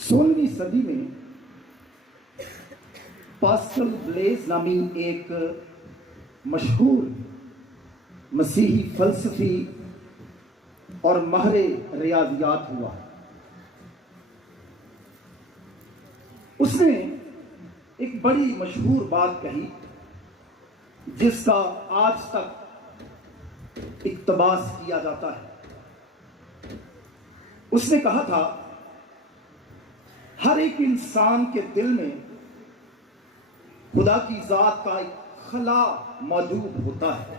16ویں صدی میں Pascal blaze نامی ایک مشہور مسیحی فلسفی اور ماہر ریاضیات ہوا۔ اس نے ایک بڑی مشہور بات کہی جس کا آج تک اقتباس کیا جاتا ہے۔ اس نے کہا تھا، ہر ایک انسان کے دل میں خدا کی ذات کا ایک خلا موجود ہوتا ہے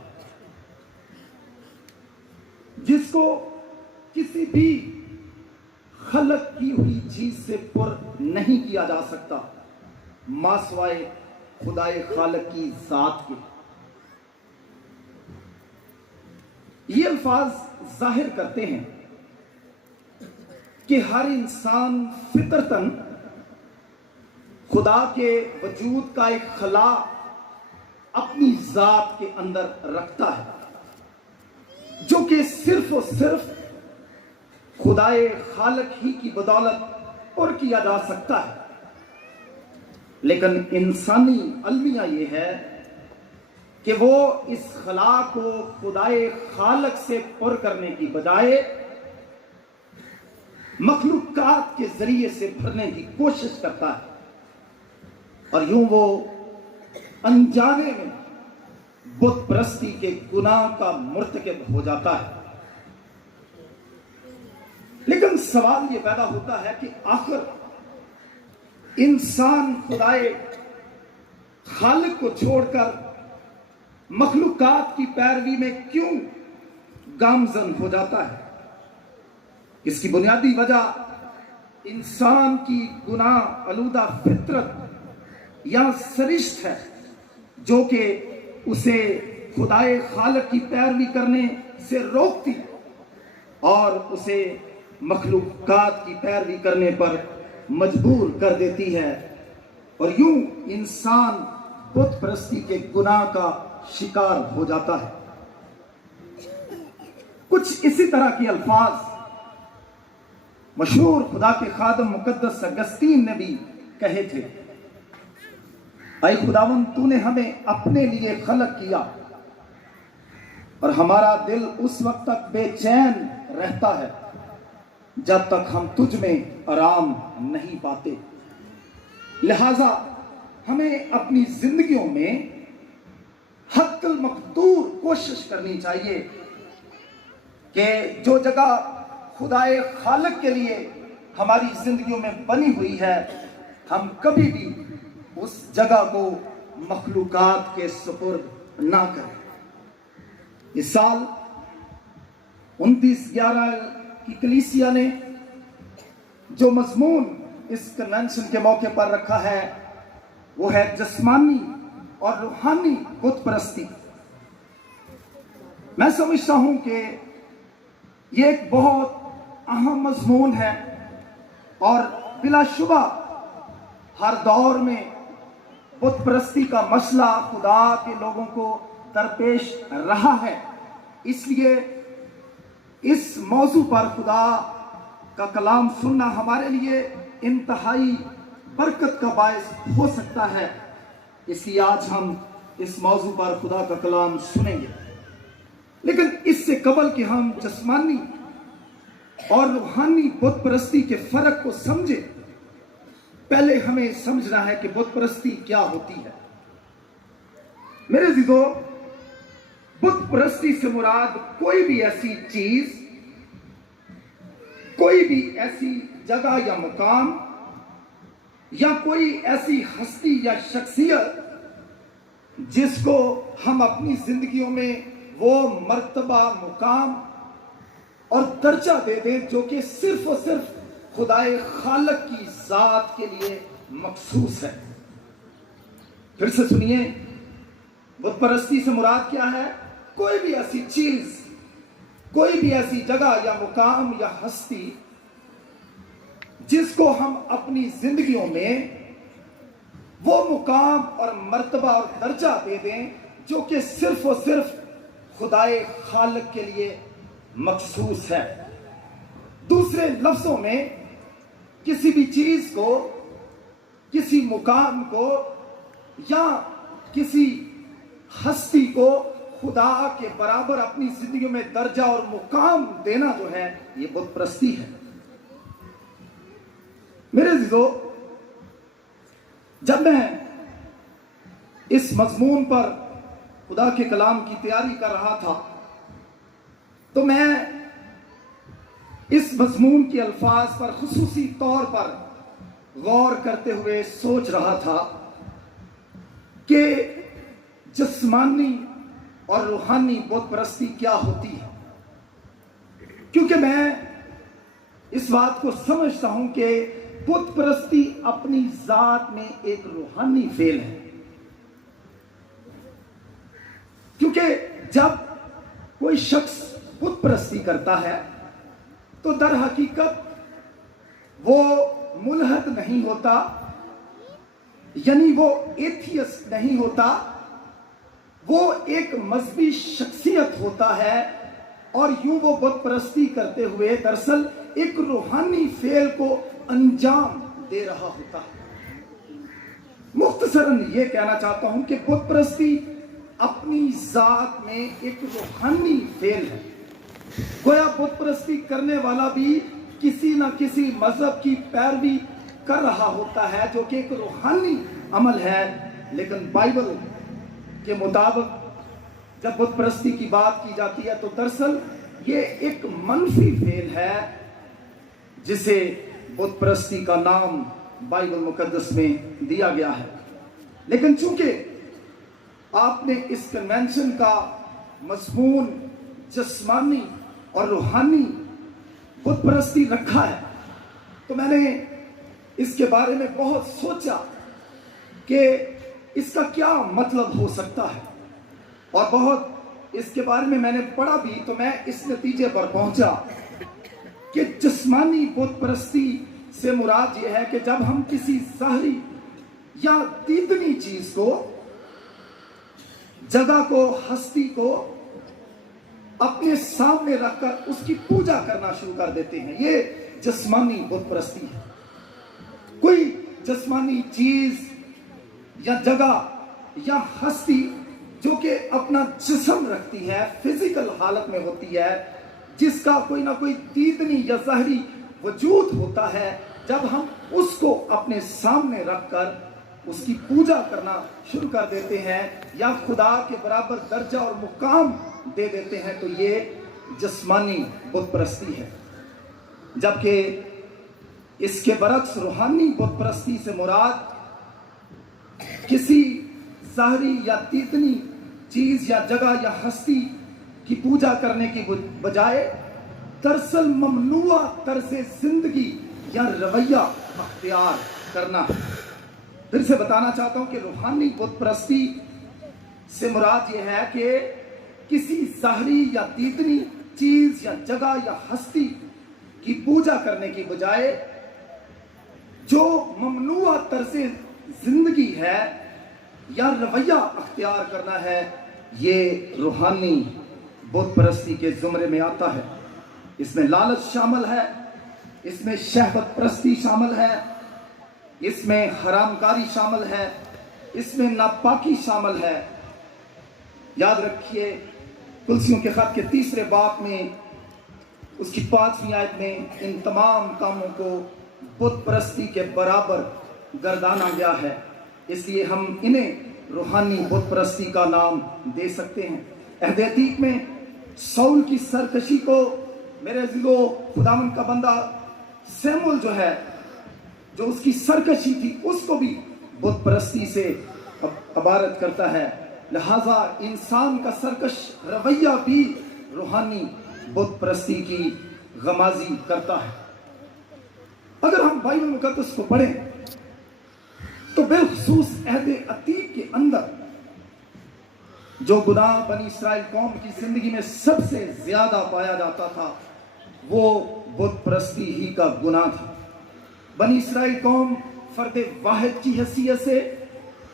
جس کو کسی بھی خلق کی ہوئی چیز سے پر نہیں کیا جا سکتا ما سوائے خدائے خالق کی ذات کے۔ یہ الفاظ ظاہر کرتے ہیں کہ ہر انسان فطرتاً خدا کے وجود کا ایک خلا اپنی ذات کے اندر رکھتا ہے جو کہ صرف و صرف خدائے خالق ہی کی بدولت پر کیا جا سکتا ہے۔ لیکن انسانی المیہ یہ ہے کہ وہ اس خلا کو خدائے خالق سے پر کرنے کی بجائے مخلوقات کے ذریعے سے بھرنے کی کوشش کرتا ہے، اور یوں وہ انجانے میں بت پرستی کے گناہ کا مرتکب ہو جاتا ہے۔ لیکن سوال یہ پیدا ہوتا ہے کہ آخر انسان خدائے خالق کو چھوڑ کر مخلوقات کی پیروی میں کیوں گامزن ہو جاتا ہے؟ اس کی بنیادی وجہ انسان کی گناہ آلودہ فطرت یا سرشت ہے جو کہ اسے خدائے خالق کی پیروی کرنے سے روکتی اور اسے مخلوقات کی پیروی کرنے پر مجبور کر دیتی ہے، اور یوں انسان بت پرستی کے گناہ کا شکار ہو جاتا ہے۔ کچھ اسی طرح کے الفاظ مشہور خدا کے خادم مقدس اگستین نے بھی کہے تھے، اے خداوند تو نے ہمیں اپنے لیے خلق کیا اور ہمارا دل اس وقت تک بے چین رہتا ہے جب تک ہم تجھ میں آرام نہیں پاتے۔ لہذا ہمیں اپنی زندگیوں میں حق المقدور کوشش کرنی چاہیے کہ جو جگہ خدائے خالق کے لیے ہماری زندگیوں میں بنی ہوئی ہے ہم کبھی بھی اس جگہ کو مخلوقات کے سپرد نہ کریں۔ اس سال 29/11 کی کلیسیا نے جو مضمون اس کنونشن کے موقع پر رکھا ہے وہ ہے جسمانی اور روحانی بت پرستی۔ میں سمجھتا ہوں کہ یہ ایک بہت اہم مضمون ہے اور بلا شبہ ہر دور میں بت پرستی کا مسئلہ خدا کے لوگوں کو درپیش رہا ہے۔ اس لیے اس موضوع پر خدا کا کلام سننا ہمارے لیے انتہائی برکت کا باعث ہو سکتا ہے، اس لیے آج ہم اس موضوع پر خدا کا کلام سنیں گے۔ لیکن اس سے قبل کہ ہم جسمانی اور روحانی بت پرستی کے فرق کو سمجھیں، پہلے ہمیں سمجھنا ہے کہ بت پرستی کیا ہوتی ہے۔ میرے عزیزو، بت پرستی سے مراد کوئی بھی ایسی چیز، کوئی بھی ایسی جگہ یا مقام یا کوئی ایسی ہستی یا شخصیت جس کو ہم اپنی زندگیوں میں وہ مرتبہ، مقام اور درجہ دے دیں جو کہ صرف اور صرف خدائے خالق کی ذات کے لیے مخصوص ہے۔ پھر سے سنیے، بت پرستی سے مراد کیا ہے؟ کوئی بھی ایسی چیز، کوئی بھی ایسی جگہ یا مقام یا ہستی جس کو ہم اپنی زندگیوں میں وہ مقام اور مرتبہ اور درجہ دے دیں جو کہ صرف اور صرف خدائے خالق کے لیے مخصوص ہے۔ دوسرے لفظوں میں किसी भी चीज को, किसी मुकाम को या किसी हस्ती को खुदा के बराबर अपनी जिंदगी में दर्जा और मुकाम देना जो है, ये बुत परस्ती है। मेरे अज़ीज़ों, जब मैं इस मजमून पर खुदा के कलाम की तैयारी कर रहा था, तो मैं इस मजमून के अल्फाज पर खुसूसी तौर पर गौर करते हुए सोच रहा था कि जिस्मानी और रूहानी बुत परस्ती क्या होती है। क्योंकि मैं इस बात को समझता हूं कि बुत परस्ती अपनी जात में एक रूहानी फेल है। क्योंकि जब कोई शख्स बुत परस्ती करता है तो दर हकीकत वो मुल्हद नहीं होता, यानी वो एथियस्ट नहीं होता, वो एक मजहबी शख्सियत होता है और यूं वो बुत परस्ती करते हुए दरअसल एक रूहानी फेल को अंजाम दे रहा होता है। मुख्तसरन ये कहना चाहता हूं कि बुत परस्ती अपनी जात में एक रूहानी फेल है। गोया बुत परस्ती करने वाला भी किसी न किसी मजहब की पैरवी कर रहा होता है जो कि एक रूहानी अमल है, लेकिन बाइबल के मुताबिक जब बुत परस्ती की बात की जाती है तो दरअसल ये एक मनफी फेल है जिसे बुत परस्ती का नाम बाइबल मुकद्दस में दिया गया है। लेकिन चूंकि आपने इस कन्वेंशन का मज़मून जिस्मानी और रूहानी बुत परस्ती रखा है, तो मैंने इसके बारे में बहुत सोचा कि इसका क्या मतलब हो सकता है, और बहुत इसके बारे में मैंने पढ़ा भी, तो मैं इस नतीजे पर पहुंचा कि जिस्मानी बुत परस्ती से मुराद यह है कि जब हम किसी ज़ाहिरी या दीदनी चीज को, जगह को, हस्ती को अपने सामने रखकर उसकी पूजा करना शुरू कर देते हैं, ये जिस्मानी बुत परस्ती है। कोई जिस्मानी चीज या जगह या हस्ती जो कि अपना जिस्म रखती है, फिजिकल हालत में होती है, जिसका कोई ना कोई दीदनी या ज़ाहिरी वजूद होता है, जब हम उसको अपने सामने रखकर उसकी पूजा करना शुरू कर देते हैं या खुदा के बराबर दर्जा और मुकाम दे देते हैं, तो ये जिस्मानी बुत परस्ती है। जबकि इसके बरक्स रूहानी बुत परस्ती से मुराद किसी ज़ाहिरी या दीदनी चीज या जगह या हस्ती की पूजा करने की बजाय दरअसल ममनुआ तर्ज़े जिंदगी या रवैया अख्तियार करना। फिर से बताना चाहता हूं कि रूहानी बुत परस्ती से मुराद यह है कि किसी ज़ाहिरी या दीदनी चीज या जगह या हस्ती की पूजा करने की बजाय जो ममनुआ तर्ज़े जिंदगी है या रवैया अख्तियार करना है, ये रूहानी बुत परस्ती के जुमरे में आता है। इसमें लालच शामिल है, इसमें शहवत परस्ती शामिल है, इसमें हरामकारी शामिल है, इसमें नापाकी शामिल है। याद रखिए, कुलसियों के खत के 3 बाब में उसकी 5वीं आयत में इन तमाम कामों को बुत परस्ती के बराबर गर्दाना गया है, इसलिए हम इन्हें रूहानी बुत परस्ती का नाम दे सकते हैं। अहद अतीक में सौल की सरकशी को, मेरे अज़ीज़ों, खुदावंद का बंदा शमूएल जो है, जो उसकी सरकशी थी, उसको भी बुत परस्ती से इबारत करता है। लिहाजा इंसान का सरकश रवैया भी रूहानी बुत परस्ती की गमाजी करता है। अगर हम बाइबल मुकद्दस को पढ़ें तो बिलखुसूस अहद अतीक के अंदर जो गुनाह बनी इस्राइल कौम की जिंदगी में सबसे ज्यादा पाया जाता था, वो बुत परस्ती ही का गुनाह था। बनी इस्राइल कौम फर्द वाहिद की हैसियत से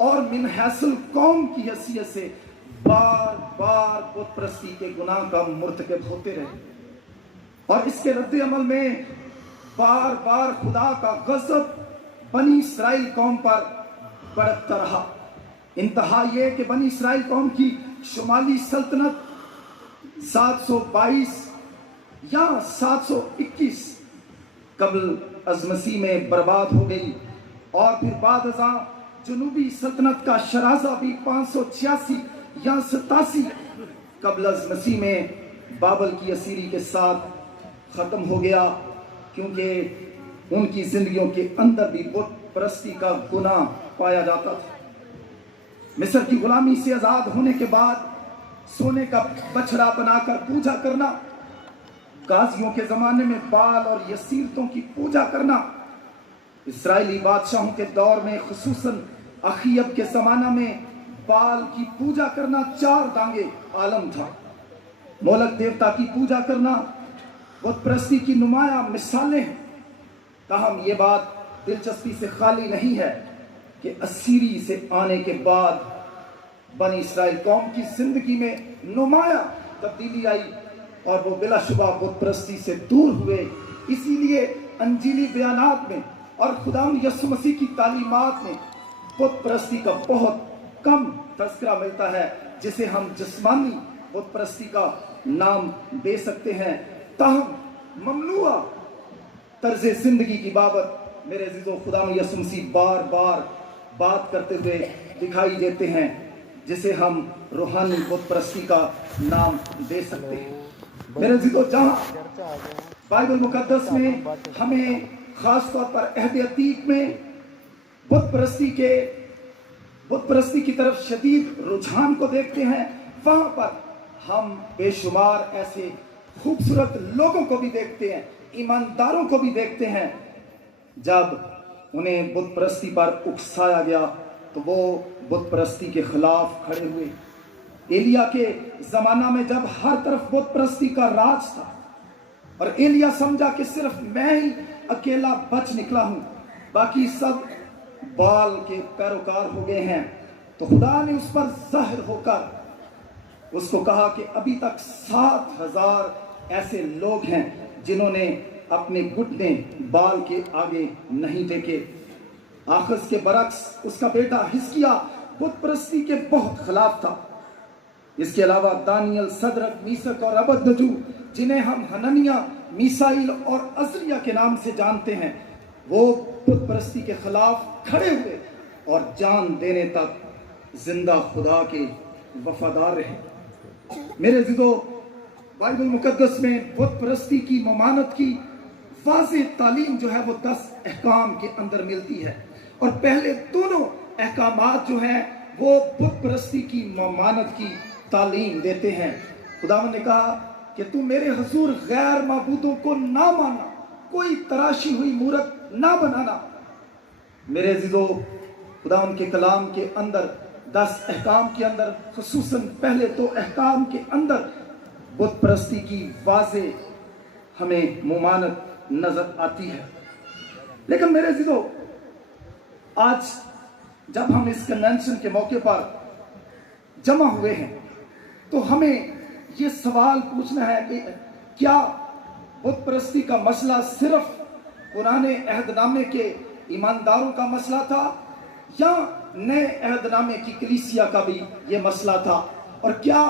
और मिनहसल कौम की हैसियत से बार बार बुत परस्ती के गुनाह का मुर्तकब होते रहे, और इसके रद्द अमल में बार बार खुदा का गजब बनी इसराइल कौम पर भड़कता रहा। इंतहा ये कि बनी इसराइल कौम की शुमाली सल्तनत 722 या 721 कबल अज़ मसीह में बर्बाद हो गई, और फिर बाद अज़ां जनूबी सल्तनत का शराजा भी 586 या 87 कबल अज़ मसीह में बाबल की असीरी के साथ ख़त्म हो गया, क्योंकि उनकी जिंदगियों के अंदर भी बुत परस्ती का गुनाह पाया जाता था। मिस्र की गुलामी से आज़ाद होने के बाद सोने का बछड़ा बनाकर पूजा करना, गाजियों के ज़माने में बाल और यसीरतों की पूजा करना, इस्राएली बादशाहों के दौर में खुसूसन अखीयब के ज़माना में बाल की पूजा करना 4 दांगे आलम था। मोलक देवता की पूजा करना बुत परस्ती की नुमाया मिसालें हैं। ताहम ये बात दिलचस्पी से खाली नहीं है कि असीरी से आने के बाद बनी इसराइल कौम की जिंदगी में नुमाया तब्दीली आई और वो बिलाशुबा बुत परस्ती से दूर हुए। इसीलिए अंजीली बयानात में और खुदावंद यीशु मसीह की तालीमात में बुत परस्ती का बहुत कम तज़किरा मिलता है, जिसे हम जिस्मानी बुत परस्ती का नाम दे सकते हैं। ताहम ममनुआ तर्ज जिंदगी की बाबत मेरे अज़ीज़ों खुदावंद यीशु मसीह बार बार बात करते हुए दिखाई देते हैं, जिसे हम रूहानी बुत परस्ती का नाम दे सकते हैं। मेरे अज़ीज़ों, जहाँ बाइबल मुकद्दस में हमें खास तौर पर अहद अतीक में बुत परस्ती की तरफ शदीद रुझान को देखते हैं, वहाँ पर हम बेशुमार ऐसे खूबसूरत लोगों को भी देखते हैं, ईमानदारों को भी देखते हैं। जब उन्हें बुत परस्ती पर उकसाया गया तो वो बुत परस्ती के खिलाफ खड़े हुए। एलिया के ज़माना में जब हर तरफ बुत परस्ती का राज था और एलिया समझा कि सिर्फ मैं ही अकेला बच निकला हूँ, बाकी सब बाल के पैरोकार हो गए हैं, तो खुदा ने उस पर ज़ाहिर होकर उसको कहा कि अभी तक 7000 ऐसे लोग हैं जिन्होंने अपने घुटने बाल के आगे नहीं टेके। आखस के बरक्स उसका बेटा हिजकिय्याह बुत परस्ती के बहुत खिलाफ था। इसके अलावा दानियल, सदरक, मीशक और अबदनगो, जिन्हें हम हननिया, मीसाइल और अज़रिया के नाम से जानते हैं, वो बुत परस्ती के खिलाफ खड़े हुए और जान देने तक जिंदा खुदा के वफादार रहे। मेरे अज़ीज़ों, बाइबल मुकद्दस में बुत परस्ती की ममानत की वाज़ेह तालीम जो है वो 10 अहकाम के अंदर मिलती है, और पहले दोनों अहकामात जो हैं वो बुत परस्ती की ममानत की तालीम देते हैं। खुदावंद ने कहा कि तू मेरे हुज़ूर गैर माबूदों को ना मानना, कोई तराशी हुई मूरत ना बनाना। मेरे अज़ीज़ों, खुदावंद के कलाम के अंदर 10 अहकाम के अंदर खुसूसन पहले 2 अहकाम के अंदर बुत परस्ती की वाज़ेह हमें मुमानत नजर आती है। लेकिन मेरे अज़ीज़ों, आज जब हम इस कन्वेंशन के मौके पर जमा हुए हैं तो हमें ये सवाल पूछना है कि क्या बुत परस्ती का मसला सिर्फ पुराने अहदनामे के ईमानदारों का मसला था, या नए अहदनामे की कलीसिया का भी ये मसला था, और क्या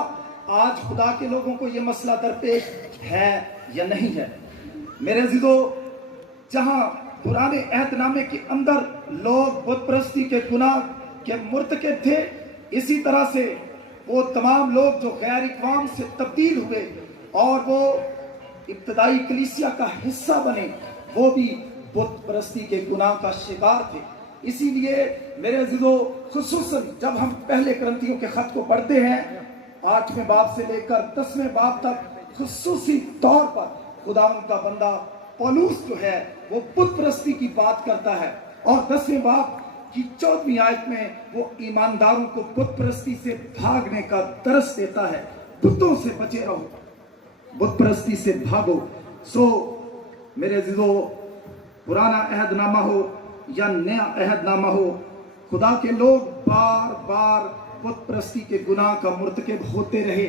आज खुदा के लोगों को ये मसला दरपेश है या नहीं है। मेरे अज़ीज़ों, जहां पुराने अहदनामे के अंदर लोग बुत परस्ती के गुनाह के मुर्तकिब थे, इसी तरह से वो तमाम लोग जो गैर इक़वाम से तब्दील हुए और वो इब्तदाई कलीसिया का हिस्सा बने, वो भी बुत परस्ती के गुनाह का शिकार थे। इसीलिए मेरे अज़ीज़ों, खुसूसन जब हम पहले करंथियों के खत को पढ़ते हैं 8वें बाब से लेकर 10वें बाब तक, खुसूसी तौर पर खुदावंद का बंदा पौलुस जो है वो बुत परस्ती की बात करता है, और 10वें बाब की 14वीं आयत में वो ईमानदारों को बुत परस्ती से भागने का दर्स देता है। बुतों से बचे रहो, बुत परस्ती से भागो। सो मेरे अज़ीज़ों, पुराना अहदनामा हो या नया अहदनामा हो, खुदा के लोग बार बार बुत परस्ती के गुनाह का मुर्तकिब होते रहे,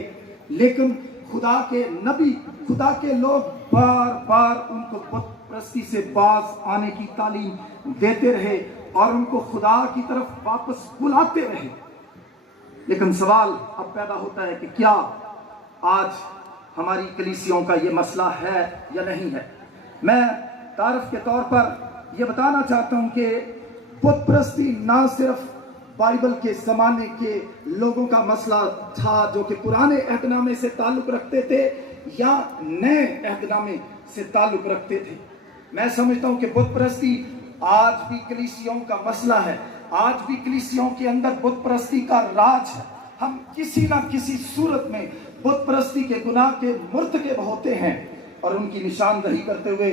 लेकिन खुदा के नबी, खुदा के लोग बार बार उनको बुत बुत परस्ती से बाज आने की तालीम देते रहे और उनको खुदा की तरफ वापस बुलाते रहे। लेकिन सवाल अब पैदा होता है कि क्या आज हमारी कलीसियों का ये मसला है या नहीं है। मैं तारफ के तौर पर यह बताना चाहता हूं कि बुत परस्ती ना सिर्फ बाइबल के ज़माने के लोगों का मसला था जो कि पुराने अहदनामे से ताल्लुक़ रखते थे या नए अहदनामे से ताल्लुक़ रखते थे। मैं समझता हूं कि बुत परस्ती आज भी कलीसियों का मसला है। आज भी कलीसियों के अंदर बुत परस्ती का राज है। हम किसी ना किसी सूरत में बुत परस्ती के गुनाह के मुर्तकिब होते हैं और उनकी निशानदही करते हुए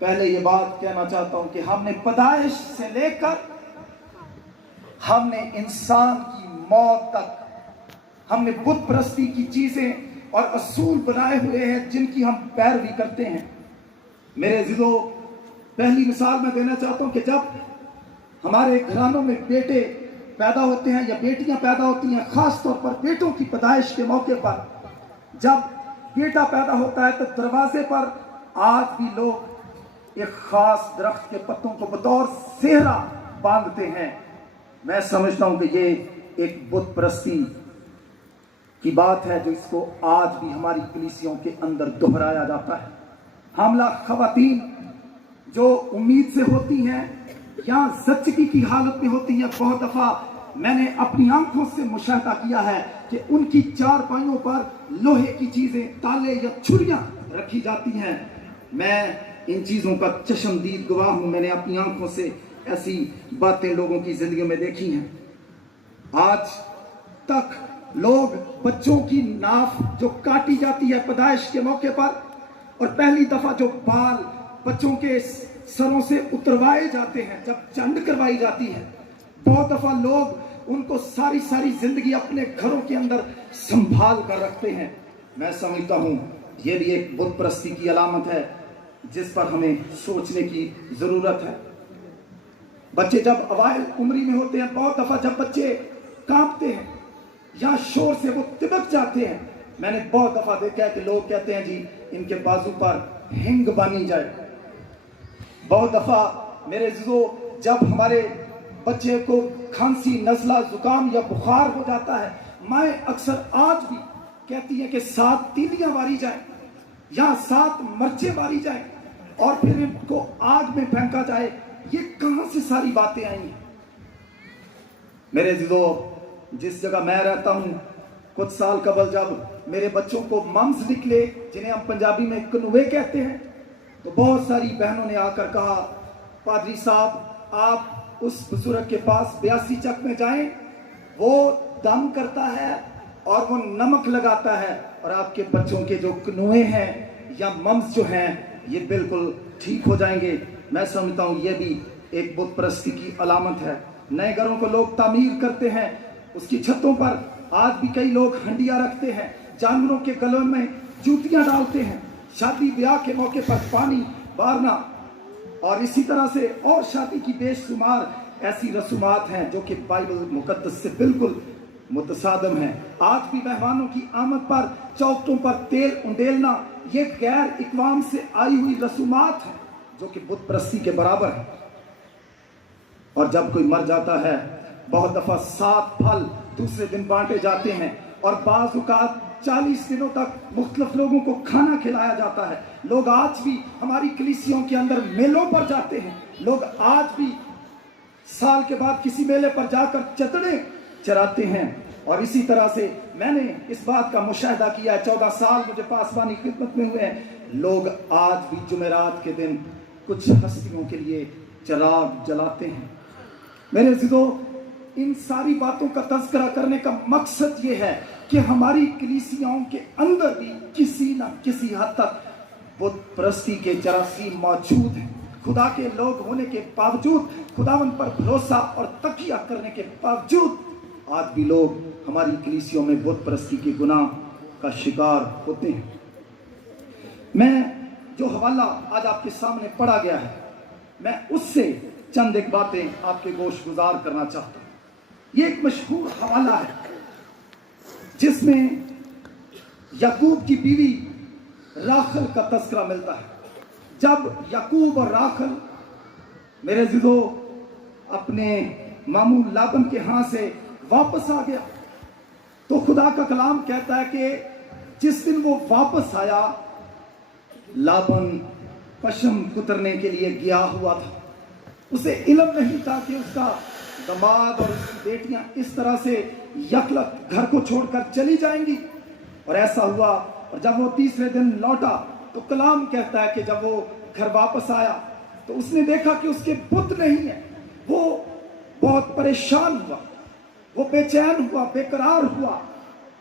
पहले ये बात कहना चाहता हूं कि हमने पैदाइश से लेकर हमने इंसान की मौत तक हमने बुत परस्ती की चीजें और असूल बनाए हुए हैं जिनकी हम पैरवी करते हैं। मेरे अज़ीज़ों, पहली मिसाल मैं देना चाहता हूं कि जब हमारे घरानों में बेटे पैदा होते हैं या बेटियां पैदा होती हैं, खास तौर पर बेटों की पैदाइश के मौके पर जब बेटा पैदा होता है तो दरवाजे पर आज भी लोग एक खास दरख्त के पत्तों को बतौर सेहरा बांधते हैं। मैं समझता हूं कि ये एक बुत परस्ती की बात है जो इसको आज भी हमारी कलीसियों के अंदर दोहराया जाता है। हमला खवातीन जो उम्मीद से होती हैं या ज़च्चगी की हालत में होती हैं, बहुत दफ़ा मैंने अपनी आंखों से मुशाहिदा किया है कि उनकी चारपाइयों पर लोहे की चीज़ें, ताले या छुरियां रखी जाती हैं। मैं इन चीज़ों का चश्मदीद गवाह हूँ। मैंने अपनी आंखों से ऐसी बातें लोगों की जिंदगी में देखी हैं। आज तक लोग बच्चों की नाफ जो काटी जाती है पैदाइश के मौके पर और पहली दफा जो बाल बच्चों के सरों से उतरवाए जाते हैं, जब चंड करवाई जाती है, बहुत दफा लोग उनको सारी सारी जिंदगी अपने घरों के अंदर संभाल कर रखते हैं। मैं समझता हूं यह भी एक बुत परस्ती की अलामत है जिस पर हमें सोचने की जरूरत है। बच्चे जब अवाइल उम्री में होते हैं, बहुत दफा जब बच्चे कांपते हैं या शोर से वो तिबक जाते हैं, मैंने बहुत दफा देखा है कि लोग कहते हैं जी इनके बाजू पर हिंग बानी जाए। बहुत दफा मेरे अज़ीज़ों, जब हमारे बच्चे को खांसी, नज़ला, जुकाम या बुखार हो जाता है, माएँ अक्सर आज भी कहती हैं कि 7 तीलियां मारी जाए या 7 मर्चे मारी जाए और फिर इनको आग में फेंका जाए। ये कहां से सारी बातें आई हैं? मेरे अज़ीज़ों, जिस जगह मैं रहता हूं, कुछ साल कबल जब मेरे बच्चों को मम्स निकले, जिन्हें हम पंजाबी में कनुए कहते हैं, तो बहुत सारी बहनों ने आकर कहा, पादरी साहब आप उस बुजुर्ग के पास 82 चक में जाएं, वो दम करता है और वो नमक लगाता है और आपके बच्चों के जो कनुए हैं या मम्स जो हैं ये बिल्कुल ठीक हो जाएंगे। मैं समझता हूँ ये भी एक बुत परस्ती की अलामत है। नए घरों को लोग तामीर करते हैं, उसकी छतों पर आज भी कई लोग हंडिया रखते हैं, जानवरों के गलों में जूतियां डालते हैं, शादी ब्याह के मौके पर पानी बारना और इसी तरह से और शादी की बेशुमार ऐसी रसूमात हैं जो कि बाइबल मुकद्दस से बिल्कुल मुतसादम है। आज भी मेहमानों की आमद पर चौखटों पर तेल उंडेलना ये गैर इकवाम से आई हुई रसूमात है जो कि बुत परस्ती के बराबर है। और जब कोई मर जाता है, बहुत दफा 7 फल दूसरे दिन बांटे जाते हैं और बाज़ औक़ात 40 दिनों तक मुख्तलिफ लोगों को खाना खिलाया जाता है। लोग आज भी हमारी कलीसियों के अंदर मेलों पर जाते हैं। लोग आज भी साल के बाद किसी मेले पर जाकर चतड़े चराते हैं। और इसी तरह से मैंने इस बात का मुशाहिदा किया है, 14 साल मुझे पासवानी खिदमत में हुए हैं, लोग आज भी जुमेरात के दिन कुछ हस्तियों के लिए चिराग जलाते हैं। मेरे अज़ीज़ों, इन सारी बातों का तज़किरा करने का मकसद ये है कि हमारी कलीसियाओं के अंदर भी किसी न किसी हद तक बुत परस्ती के जरासीम मौजूद हैं। खुदा के लोग होने के बावजूद, खुदावन पर भरोसा और तकिया करने के बावजूद आज भी लोग हमारी कलीसियों में बुत परस्ती के गुनाह का शिकार होते हैं। मैं जो हवाला आज आपके सामने पढ़ा गया है, मैं उससे चंद एक बातें आपके गोश गुजार करना चाहता हूँ। ये एक मशहूर हवाला है जिसमें याकूब की बीवी राखल का तस्करा मिलता है। जब याकूब और राखल मेरे जिदो अपने मामू लाबन के यहाँ से वापस आ गया, तो खुदा का कलाम कहता है कि जिस दिन वो वापस आया, लाबन पशम कुतरने के लिए गया हुआ था। उसे इल्म नहीं था कि उसका दामाद और उसकी बेटियां इस तरह से यकलक घर को छोड़कर चली जाएंगी। और ऐसा हुआ। और जब वो तीसरे दिन लौटा तो कलाम कहता है कि जब वो घर वापस आया तो उसने देखा कि उसके पुत्र नहीं है। वो बहुत परेशान हुआ, वो बेचैन हुआ, बेकरार हुआ,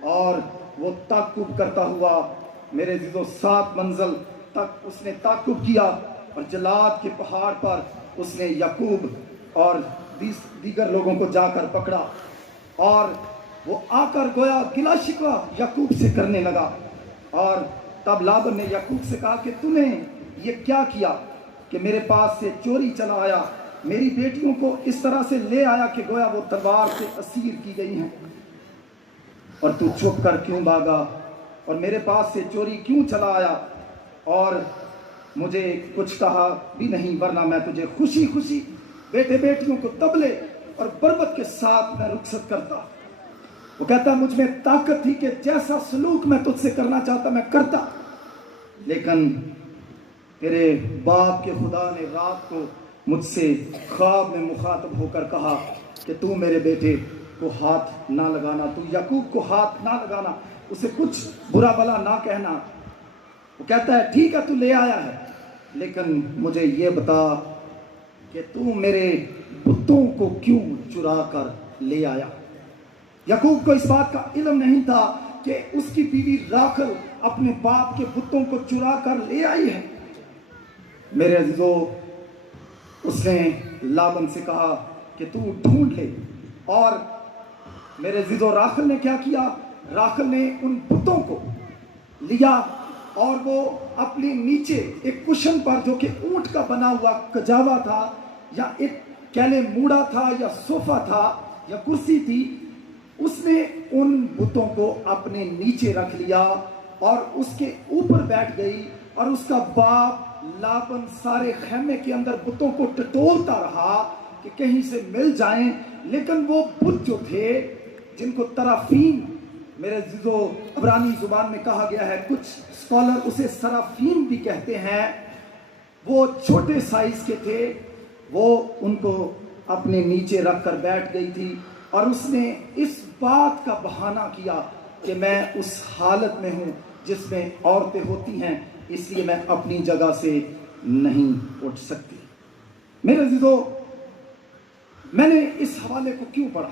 और वो ताकुब करता हुआ मेरे जिदो 7 मंजिल तक उसने ताकुब किया। और जलाद के पहाड़ पर उसने याकूब और दीगर लोगों को जाकर पकड़ा, और वो आकर गोया गिला शिकवा याकूब से करने लगा। और तब लाबन ने याकूब से कहा कि तूने ये क्या किया कि मेरे पास से चोरी चला आया, मेरी बेटियों को इस तरह से ले आया कि गोया वो तलवार से असीर की गई हैं, और तू छुप कर क्यों भागा और मेरे पास से चोरी क्यों चला आया और मुझे कुछ कहा भी नहीं, वरना मैं तुझे खुशी खुशी बेटे बेटियों को तबले और बरबत के साथ मैं रुखसत करता। वो कहता मुझ में ताकत थी कि जैसा सलूक मैं तुझसे करना चाहता मैं करता, लेकिन तेरे बाप के खुदा ने रात को मुझसे ख्वाब में मुखातब होकर कहा कि तू मेरे बेटे को हाथ ना लगाना, तू याकूब को हाथ ना लगाना, उसे कुछ बुरा भला ना कहना। वो कहता है ठीक है तू ले आया है, लेकिन मुझे ये बता कि तू मेरे बुतों को क्यों चुरा कर ले आया। याकूब को इस बात का इल्म नहीं था कि उसकी बीवी राखल अपने बाप के बुतों को चुरा कर ले आई है। मेरे अजीजों, उसने लाबन से कहा कि तू ढूंढ ले, और मेरे अजीजों राखल ने क्या किया, राखल ने उन बुतों को लिया और वो अपने नीचे एक कुशन पर, जो कि ऊंट का बना हुआ कजावा था या एक कैले मूड़ा था या सोफा था या कुर्सी थी, उसने उन बुतों को अपने नीचे रख लिया और उसके ऊपर बैठ गई। और उसका बाप लाबन सारे खेमे के अंदर बुतों को टटोलता रहा कि कहीं से मिल जाएं, लेकिन वो बुत जो थे जिनको तराफीम मेरे जिदो इब्रानी जुबान में कहा गया है, कुछ स्कॉलर उसे सराफीम भी कहते हैं, वो छोटे साइज के थे। वो उनको अपने नीचे रख कर बैठ गई थी और उसने इस बात का बहाना किया कि मैं उस हालत में हूं जिसमें औरतें होती हैं, इसलिए मैं अपनी जगह से नहीं उठ सकती। मेरे अजीजों, मैंने इस हवाले को क्यों पढ़ा?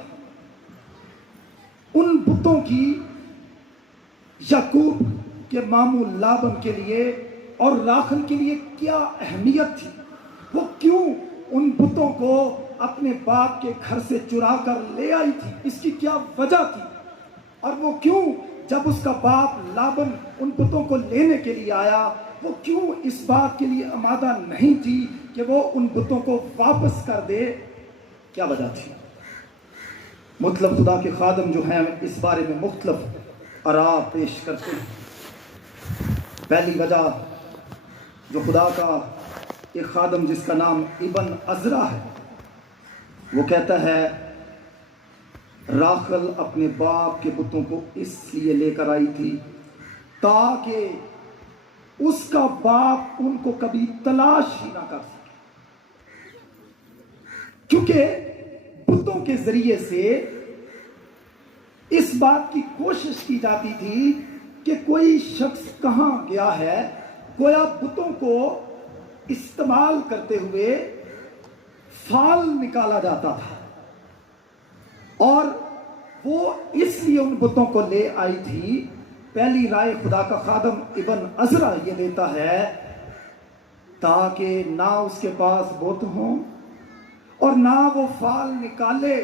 उन बुतों की याकूब के मामू लाबन के लिए और राखल के लिए क्या अहमियत थी? वो क्यों उन बुतों को अपने बाप के घर से चुरा कर ले आई थी? इसकी क्या वजह थी? और वो क्यों जब उसका बाप लाबन उन बुतों को लेने के लिए आया, वो क्यों इस बात के लिए आमादा नहीं थी कि वो उन बुतों को वापस कर दे? क्या वजह थी? मुख्तलिफ खुदा के खादम जो हैं इस बारे में मुख्तलिफ आरा पेश करते हैं। पहली वजह जो खुदा का एक खादम जिसका नाम इबन अजरा है, वो कहता है राखल अपने बाप के बुतों को इसलिए लेकर आई थी ताकि उसका बाप उनको कभी तलाश ही ना कर सके, क्योंकि बुतों के जरिए से इस बात की कोशिश की जाती थी कि कोई शख्स कहां गया है। गोया बुतों को इस्तेमाल करते हुए फाल निकाला जाता था और वो इसलिए उन बुतों को ले आई थी। पहली राय खुदा का खादम इबन अजरा ये देता है ताकि ना उसके पास बुत हों और ना वो फाल निकाले,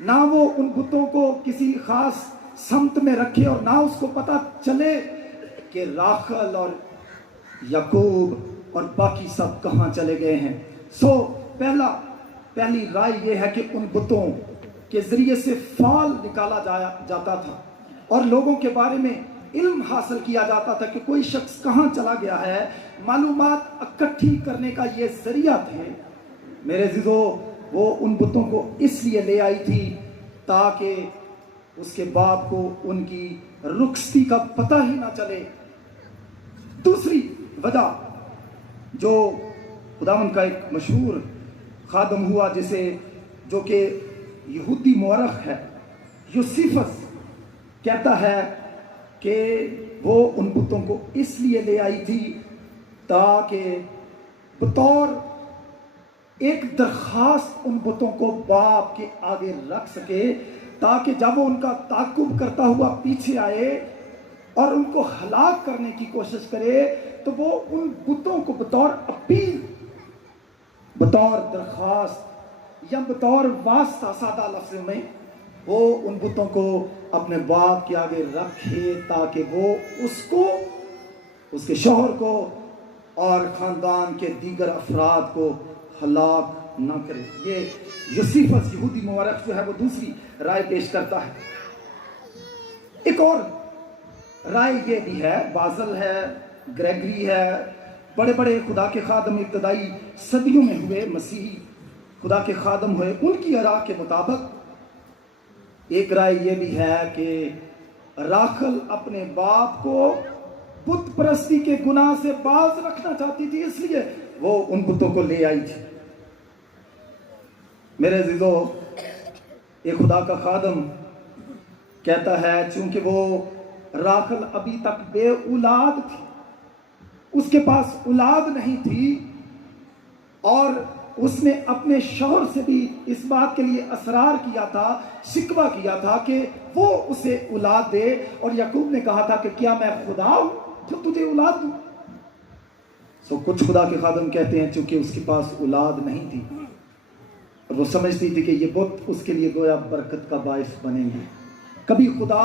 ना वो उन बुतों को किसी खास समत में रखे और ना उसको पता चले कि राखल और याकूब और बाकी सब कहां चले गए हैं। पहली राय ये है कि उन बुतों के जरिए से फाल निकाला जाता था और लोगों के बारे में علم حاصل کیا جاتا تھا کہ کوئی شخص کہاں چلا گیا ہے، معلومات اکٹھی کرنے کا یہ ذریعہ تھے۔ میرے عزیزو، وہ ان بتوں کو اس لیے لے آئی تھی تاکہ اس کے باپ کو ان کی رخصتی کا پتہ ہی نہ چلے۔ دوسری وجہ جو خداوند کا ایک مشہور خادم ہوا جو کہ یہودی مورخ ہے، یوسیفس، کہتا ہے کہ وہ ان بتوں کو اس لیے لے آئی تھی تاکہ بطور ایک درخواست ان بتوں کو باپ کے آگے رکھ سکے، تاکہ جب وہ ان کا تعاقب کرتا ہوا پیچھے آئے اور ان کو ہلاک کرنے کی کوشش کرے تو وہ ان بتوں کو بطور اپیل، بطور درخواست یا بطور واسطہ، سادہ لفظوں میں، وہ ان بتوں کو اپنے باپ کے آگے رکھے تاکہ وہ اس کو، اس کے شوہر کو اور خاندان کے دیگر افراد کو ہلاک نہ کرے۔ یہ یوسیفس یہودی مورخ جو ہے وہ دوسری رائے پیش کرتا ہے۔ ایک اور رائے یہ بھی ہے، بازل ہے، گریگری ہے، بڑے بڑے خدا کے خادم ابتدائی صدیوں میں ہوئے، مسیحی خدا کے خادم ہوئے، ان کی آراء کے مطابق ایک رائے یہ بھی ہے کہ راخل اپنے باپ کو بت پرستی کے گناہ سے باز رکھنا چاہتی تھی، اس لیے وہ ان بتوں کو لے آئی تھی۔ میرے عزیزو، ایک خدا کا خادم کہتا ہے چونکہ وہ راخل ابھی تک بے اولاد تھی، اس کے پاس اولاد نہیں تھی، اور اس نے اپنے شوہر سے بھی اس بات کے لیے اصرار کیا تھا، شکوہ کیا تھا کہ وہ اسے اولاد دے، اور یعقوب نے کہا تھا کہ کیا میں خدا ہوں جو تجھے اولاد دوں؟ کچھ خدا کے خادم کہتے ہیں چونکہ اس کے پاس اولاد نہیں تھی اور وہ سمجھتی تھی کہ یہ بت اس کے لیے گویا برکت کا باعث بنیں گے، کبھی خدا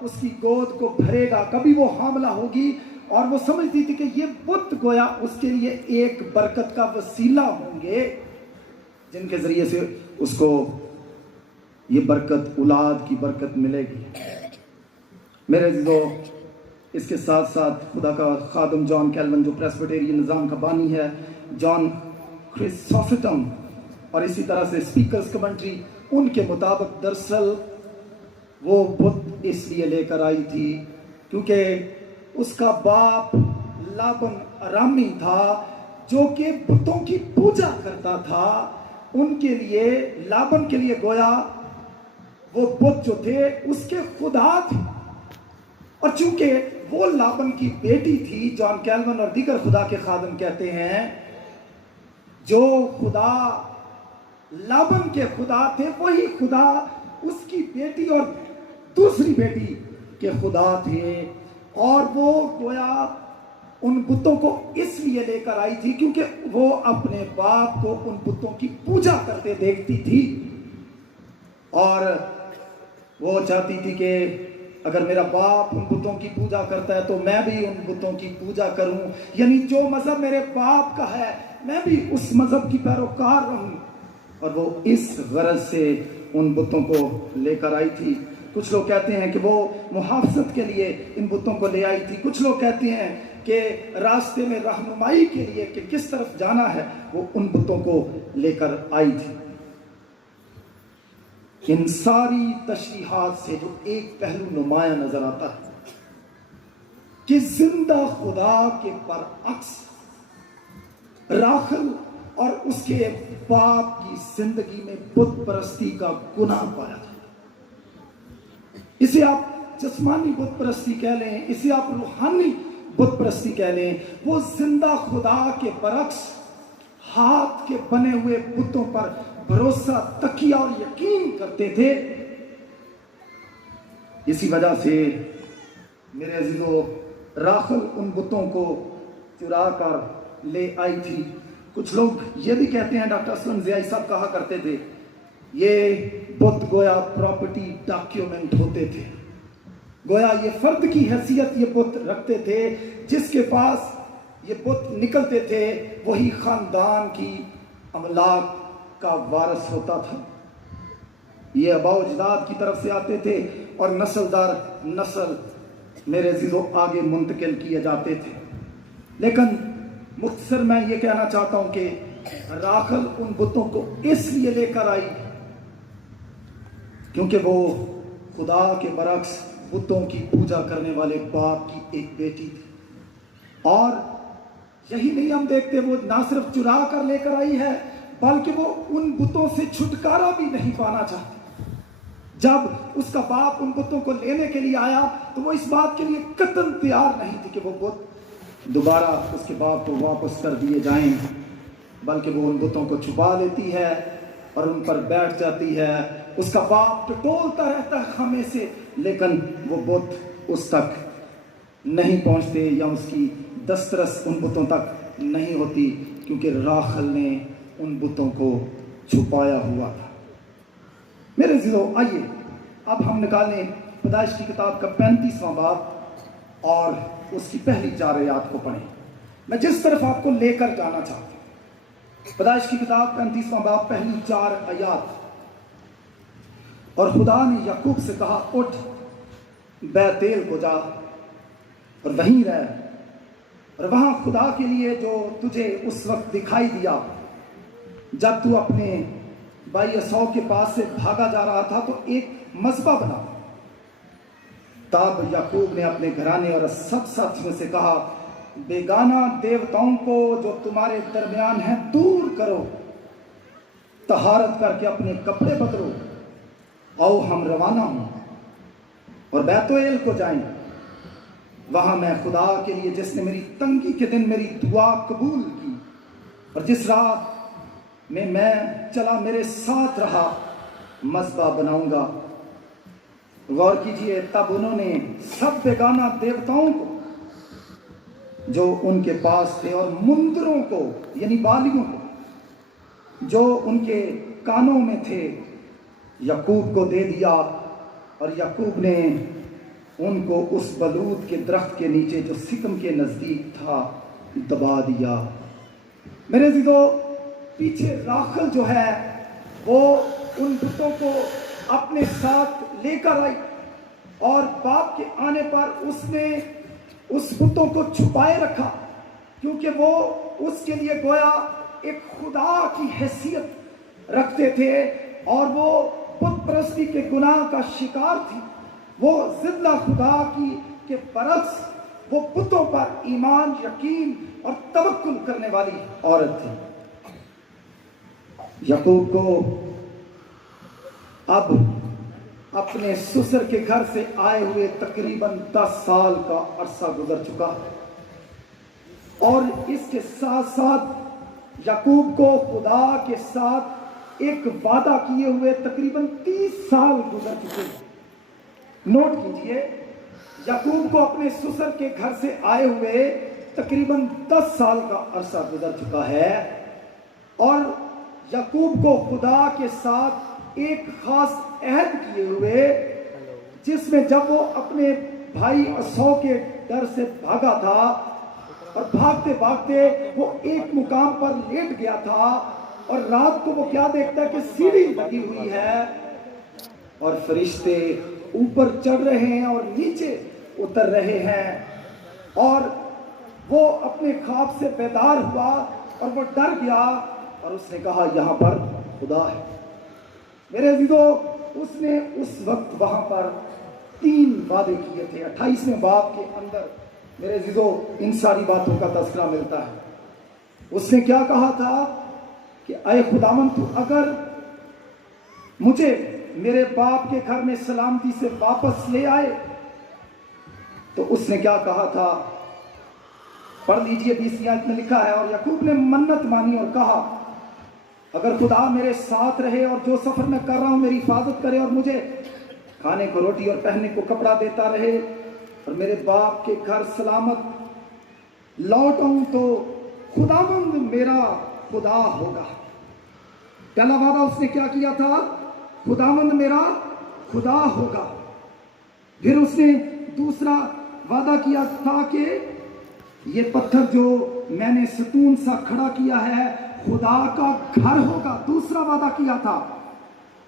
اس کی گود کو بھرے گا، کبھی وہ حاملہ ہوگی، اور وہ سمجھتی تھی کہ یہ بت گویا اس کے لیے ایک برکت کا وسیلہ ہوں گے جن کے ذریعے سے اس کو یہ برکت، اولاد کی برکت ملے گی۔ میرے عزیزو، اس کے ساتھ ساتھ خدا کا خادم جان کیلون جو پریسبیٹیرین نظام کا بانی ہے، جان کرسوسٹم، اور اسی طرح سے اسپیکرز کمنٹری، ان کے مطابق دراصل وہ بت اس لیے لے کر آئی تھی کیونکہ اس کا باپ لابن ارامی تھا جو کہ بتوں کی پوجا کرتا تھا۔ ان کے لیے، لابن کے لیے گویا وہ بت جو تھے اس کے خدا تھے، اور چونکہ وہ لابن کی بیٹی تھی، جان کیلون اور دیگر خدا کے خادم کہتے ہیں جو خدا لابن کے خدا تھے وہی خدا اس کی بیٹی اور دوسری بیٹی کے خدا تھے، اور وہ گویا ان بتوں کو اس لیے لے کر آئی تھی کیونکہ وہ اپنے باپ کو ان بتوں کی پوجا کرتے دیکھتی تھی، اور وہ چاہتی تھی کہ اگر میرا باپ ان بتوں کی پوجا کرتا ہے تو میں بھی ان بتوں کی پوجا کروں، یعنی جو مذہب میرے باپ کا ہے میں بھی اس مذہب کی پیروکار رہوں، اور وہ اس غرض سے ان بتوں کو لے کر آئی تھی۔ کچھ لوگ کہتے ہیں کہ وہ محافظت کے لیے ان بتوں کو لے آئی تھی، کچھ لوگ کہتے ہیں کہ راستے میں رہنمائی کے لیے کہ کس طرف جانا ہے وہ ان بتوں کو لے کر آئی تھی۔ ان ساری تشریحات سے جو ایک پہلو نمایاں نظر آتا ہے کہ زندہ خدا کے برعکس راخل اور اس کے باپ کی زندگی میں بت پرستی کا گناہ پایا تھا۔ اسے آپ جسمانی بت پرستی کہہ لیں، اسے آپ روحانی بت پرستی کہہ لیں، وہ زندہ خدا کے برعکس ہاتھ کے بنے ہوئے بتوں پر بھروسہ، تکیہ اور یقین کرتے تھے۔ اسی وجہ سے میرے عزیزو، راخل ان بتوں کو چرا کر لے آئی تھی۔ کچھ لوگ یہ بھی کہتے ہیں، ڈاکٹر اسلم ضیائی صاحب کہا کرتے تھے، یہ بت گویا پراپرٹی ڈاکیومنٹ ہوتے تھے، گویا یہ فرد کی حیثیت یہ بت رکھتے تھے، جس کے پاس یہ بت نکلتے تھے وہی خاندان کی املاک کا وارث ہوتا تھا۔ یہ آباء و اجداد کی طرف سے آتے تھے اور نسل در نسل میرے عزیزوں آگے منتقل کیے جاتے تھے. لیکن مختصر میں یہ کہنا چاہتا ہوں کہ راخل ان بتوں کو اس لیے لے کر آئی کیونکہ وہ خدا کے برعکس بتوں کی پوجا کرنے والے باپ کی ایک بیٹی تھی. اور یہی نہیں ہم دیکھتے وہ نہ صرف چرا کر لے کر آئی ہے بلکہ وہ ان بتوں سے چھٹکارا بھی نہیں پانا چاہتی. جب اس کا باپ ان بتوں کو لینے کے لیے آیا تو وہ اس بات کے لیے قطعاً تیار نہیں تھی کہ وہ بت دوبارہ اس کے باپ کو واپس کر دیے جائیں، بلکہ وہ ان بتوں کو چھپا لیتی ہے اور ان پر بیٹھ جاتی ہے. اس کا باپ ٹٹولتا رہتا ہے خامے سے، لیکن وہ بت اس تک نہیں پہنچتے یا اس کی دسترس ان بتوں تک نہیں ہوتی کیونکہ راخل نے ان بتوں کو چھپایا ہوا تھا. میرے عزیزو آئیے اب ہم نکالیں پیدائش کی کتاب کا 35واں باب اور اس کی پہلی 4 آیات کو پڑھیں. میں جس طرف آپ کو لے کر جانا چاہتا ہوں، پیدائش کی کتاب 35واں باب پہلی 4 آیات. اور خدا نے یعقوب سے کہا اٹھ بیتیل کو جا اور وہیں رہ، اور وہاں خدا کے لیے جو تجھے اس وقت دکھائی دیا جب تو اپنے بھائی عیسو کے پاس سے بھاگا جا رہا تھا تو ایک مذبح بنا. تب یعقوب نے اپنے گھرانے اور سب ساتھیوں سے کہا بیگانہ دیوتاؤں کو جو تمہارے درمیان ہیں دور کرو، طہارت کر کے اپنے کپڑے بدلو، آؤ ہم روانہ ہوں اور بیتویل کو جائیں. وہاں میں خدا کے لیے جس نے میری تنگی کے دن میری دعا قبول کی اور جس راہ میں چلا میرے ساتھ رہا مذبح بناؤں گا. غور کیجئے، تب انہوں نے سب بیگانہ دیوتاؤں کو جو ان کے پاس تھے اور مندروں کو یعنی بالیوں کو جو ان کے کانوں میں تھے یعقوب کو دے دیا، اور یعقوب نے ان کو اس بلوط کے درخت کے نیچے جو سکم کے نزدیک تھا دبا دیا. میرے عزیزو پیچھے راخل جو ہے وہ ان بتوں کو اپنے ساتھ لے کر آئی اور باپ کے آنے پر اس نے اس بتوں کو چھپائے رکھا کیونکہ وہ اس کے لیے گویا ایک خدا کی حیثیت رکھتے تھے اور وہ بت پرستی کے گناہ کا شکار تھی. وہ زندہ خدا کی کے برعکس وہ بتوں پر ایمان، یقین اور توکل کرنے والی عورت تھی. یعقوب کو اب اپنے سسر کے گھر سے آئے ہوئے تقریباً 10 سال کا عرصہ گزر چکا اور اس کے ساتھ ساتھ یعقوب کو خدا کے ساتھ ایک وعدہ کیے ہوئے تقریباً 30 سال گزر چکے. نوٹ کیجئے، یعقوب کو اپنے سسر کے گھر سے آئے ہوئے تقریباً 10 سال کا عرصہ گزر چکا ہے اور یعقوب کو خدا کے ساتھ ایک خاص عہد کیے ہوئے جس میں جب وہ اپنے بھائی عیسو کے ڈر سے بھاگا تھا اور بھاگتے بھاگتے وہ ایک مقام پر لیٹ گیا تھا اور رات کو وہ کیا دیکھتا ہے کہ سیڑھی لگی ہوئی ہے اور فرشتے اوپر چڑھ رہے ہیں اور نیچے اتر رہے ہیں اور وہ اپنے خواب سے بیدار ہوا اور وہ ڈر گیا اور اس نے کہا یہاں پر خدا ہے. میرے عزیزو اس نے اس وقت وہاں پر 3 وعدے کیے تھے. 28ویں باب کے اندر میرے عزیزو ان ساری باتوں کا تذکرہ ملتا ہے. اس نے کیا کہا تھا کہ اے خداوند تو اگر مجھے میرے باپ کے گھر میں سلامتی سے واپس لے آئے تو اس نے کیا کہا تھا، پڑھ لیجئے 20 آیت میں لکھا ہے اور یعقوب نے منت مانی اور کہا اگر خدا میرے ساتھ رہے اور جو سفر میں کر رہا ہوں میری حفاظت کرے اور مجھے کھانے کو روٹی اور پہننے کو کپڑا دیتا رہے اور میرے باپ کے گھر سلامت لوٹوں تو خداوند میرا خدا ہوگا. پہلا وعدہ اس نے کیا کیا تھا، خداوند میرا خدا ہوگا. پھر اس نے دوسرا وعدہ کیا تھا کہ یہ پتھر جو میں نے ستون سا کھڑا کیا ہے خدا کا گھر ہوگا، دوسرا وعدہ کیا تھا.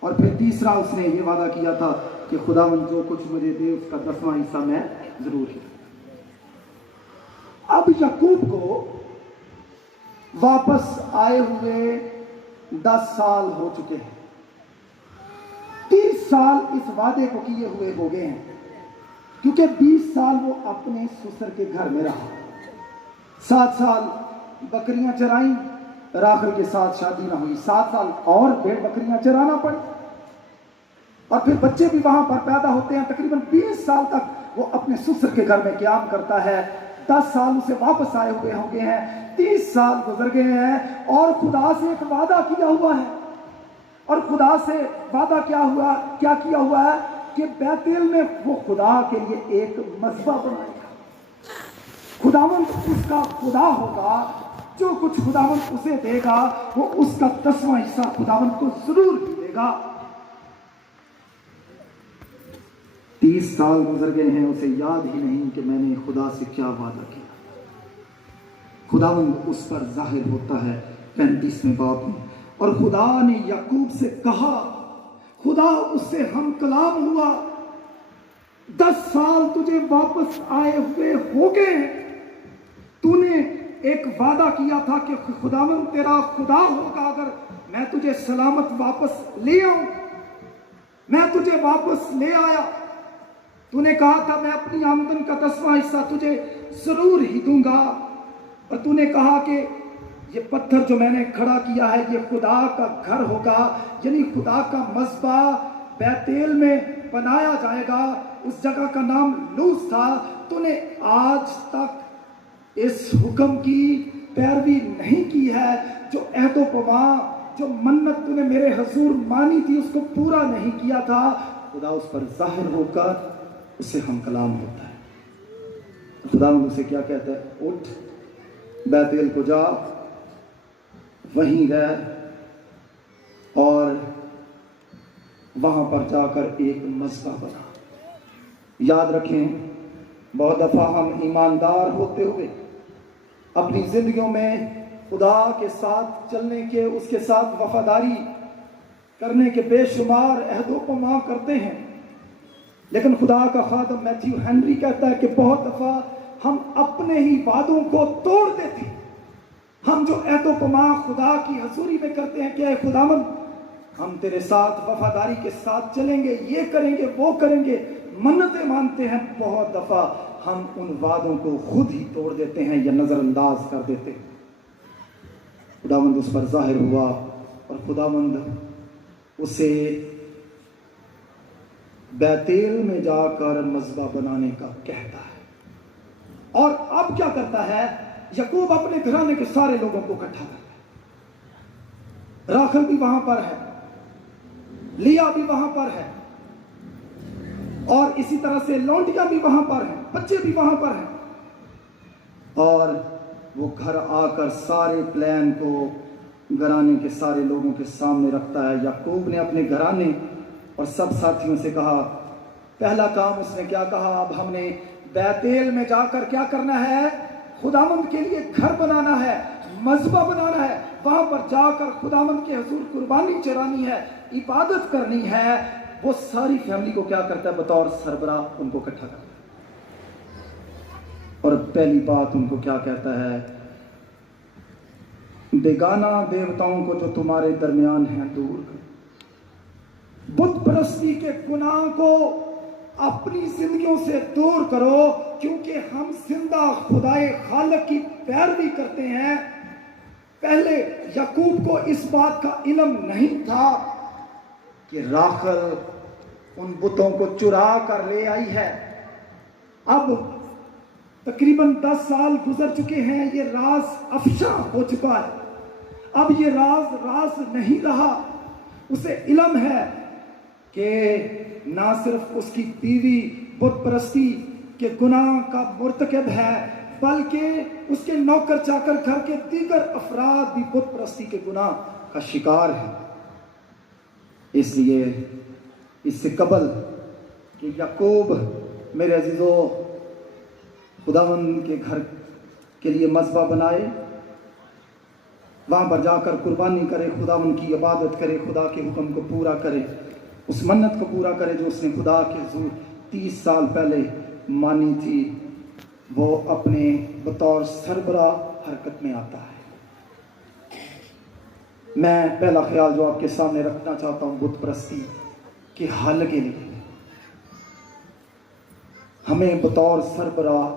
اور پھر تیسرا اس نے یہ وعدہ کیا تھا کہ خداوند جو کچھ مجھے دے اس کا 10واں حصہ میں ضرور ہی. اب یعقوب کو واپس آئے ہوئے 10 سال ہو چکے ہیں. 30 سال اس وعدے کو کیے ہوئے ہو گئے ہیں، کیونکہ 20 سال وہ اپنے سسر کے گھر میں رہا. 7 سال بکریاں چرائیں، راخل کے ساتھ شادی نہ ہوئی. 7 سال اور بھیڑ بکریاں چرانا پڑی، اور پھر بچے بھی وہاں پر پیدا ہوتے ہیں. تقریباً 20 سال تک وہ اپنے سسر کے گھر میں قیام کرتا ہے. 10 سال اسے واپس آئے ہوئے ہو گئے ہیں. 30 سال گزر گئے ہیں، اور خدا سے ایک وعدہ کیا ہوا ہے. اور خدا سے وعدہ کیا کیا ہوا ہے کہ بیتیل میں وہ خدا کے لیے ایک مذبح بنائے گا. خداوند اس کا خدا ہوگا. جو کچھ خداوند اسے دے گا وہ اس کا 10واں حصہ خداوند کو ضرور دے گا. 30 سال گزر گئے ہیں، اسے یاد ہی نہیں کہ میں نے خدا سے کیا وعدہ کیا. خداوند اس پر ظاہر ہوتا ہے 35ویں باب میں، اور خدا نے یعقوب سے کہا. خدا اس سے ہم کلام ہوا. 10 سال تجھے واپس آئے ہوئے ہو گئے ہیں. تو نے ایک وعدہ کیا تھا کہ خداوند تیرا خدا ہوگا اگر میں تجھے سلامت واپس لے آؤں. میں تجھے واپس لے آیا. تو نے کہا تھا میں اپنی آمدن کا 10واں حصہ تجھے ضرور ہی دوں گا. اور تو نے کہا کہ یہ پتھر جو میں نے کھڑا کیا ہے یہ خدا کا گھر ہوگا، یعنی خدا کا مذبح بیتیل میں بنایا جائے گا. اس جگہ کا نام لوز تھا. تو نے آج تک اس حکم کی پیروی نہیں کی ہے. جو عہد و پیمان، جو منت تو نے میرے حضور مانی تھی اس کو پورا نہیں کیا تھا. خدا اس پر ظاہر ہو کر اسے ہم کلام ہوتا ہے. خدا اسے کیا کہتا ہے؟ اٹھ بیتیل کو جا، وہیں رہ، اور وہاں پر جا کر ایک مذبح بنا. یاد رکھیں، بہت دفعہ ہم ایماندار ہوتے ہوئے اپنی زندگیوں میں خدا کے ساتھ چلنے کے، اس کے ساتھ وفاداری کرنے کے بے شمار عہد و پیمان کرتے ہیں. لیکن خدا کا خادم میتھیو ہنری کہتا ہے کہ بہت دفعہ ہم اپنے ہی وعدوں کو توڑ دیتے ہیں. ہم جو عہد و پیمان خدا کی حضوری میں کرتے ہیں کہ اے خداوند ہم تیرے ساتھ وفاداری کے ساتھ چلیں گے، یہ کریں گے، وہ کریں گے، منتیں مانتے ہیں، بہت دفعہ ہم ان وعدوں کو خود ہی توڑ دیتے ہیں یا نظر انداز کر دیتے ہیں. خداوند اس پر ظاہر ہوا، اور خداوند اسے بیتیل میں جا کر مذبح بنانے کا کہتا ہے. اور اب کیا کرتا ہے؟ یعقوب اپنے گھرانے کے سارے لوگوں کو اکٹھا کرتا ہے. راخل بھی وہاں پر ہے، لیا بھی وہاں پر ہے، اور اسی طرح سے لونڈیاں بھی وہاں پر ہیں، بچے بھی وہاں پر ہیں. اور وہ گھر آ کر سارے پلان کو گھرانے کے سارے لوگوں کے سامنے رکھتا ہے. یعقوب نے اپنے گھرانے اور سب ساتھیوں سے کہا، پہلا کام اس نے کیا کہا؟ اب ہم نے بیتیل میں جا کر کیا کرنا ہے؟ خداوند کے لیے گھر بنانا ہے، مذبح بنانا ہے. وہاں پر جا کر خداوند کے حضور قربانی چرانی ہے، عبادت کرنی ہے. وہ ساری فیملی کو کیا کرتا ہے؟ بطور سربراہ ان کو اکٹھا کرتا ہے. اور پہلی بات ان کو کیا کہتا ہے؟ بیگانہ دیوتاؤں کو جو تمہارے درمیان ہیں دور کرو. بت پرستی کے گناہ کو اپنی زندگیوں سے دور کرو، کیونکہ ہم زندہ خدائے خالق کی پیروی کرتے ہیں. پہلے یعقوب کو اس بات کا علم نہیں تھا کہ راخل ان بتوں کو چرا کر لے آئی ہے. اب تقریباً 10 سال گزر چکے ہیں، یہ راز افشا ہو چکا ہے. اب یہ راز نہیں رہا. اسے علم ہے کہ نہ صرف اس کی بیوی بت پرستی کے گناہ کا مرتکب ہے، بلکہ اس کے نوکر چاکر گھر کے دیگر افراد بھی بت پرستی کے گناہ کا شکار ہیں. اس لیے اس سے قبل کہ یعقوب میرے عزیزو خداوند کے گھر کے لیے مذبح بنائے، وہاں پر جا کر قربانی کرے، خداوند کی عبادت کرے، خدا کے حکم کو پورا کرے، اس منت کو پورا کرے جو اس نے خدا کے حضور 30 سال پہلے مانی تھی وہ اپنے بطور سربراہ حرکت میں آتا ہے۔ میں پہلا خیال جو آپ کے سامنے رکھنا چاہتا ہوں بت پرستی کے حل کے لیے ہمیں بطور سربراہ